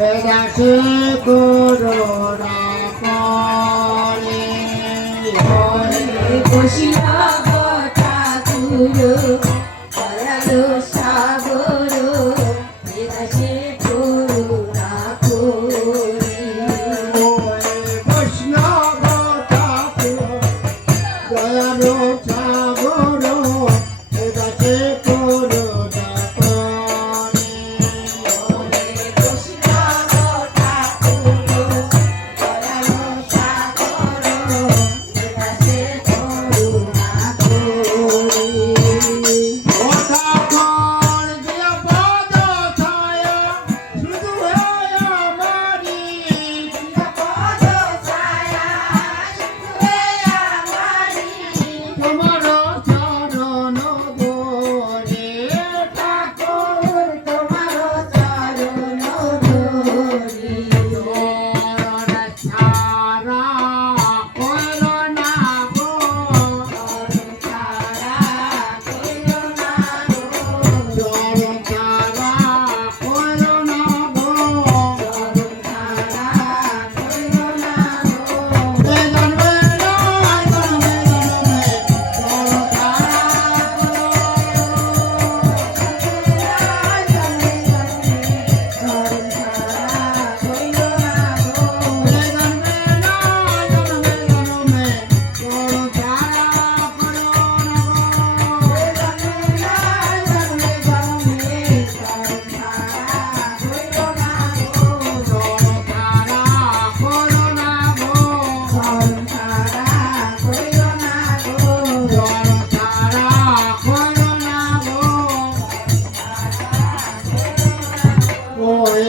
বেদাসে corona করে বসিয়া ঠাকুর দয়ালু সাগর বেদাসে করুণা করি বৈষ্ণব ঠাকুর দয়ালু সাগর বেদাসে করোনা করে বৈষ্ণব ঠাকুর দয়ালু সাগর বেদাসে করুণা করি ঠাকুর দিয়া পদ ছায়া শুধু আমারি পদ ছায়া শুধু আমারি তোমার চরণ গোরে ঠাকুর তোমার চরণ ধরি চরণ ছাড়া করোনা গো ছাড়া কইরো না চরণ ছাড়া করোনা গো চরণ ছাড়া কইরো না বেদন বেদন চরণ ওই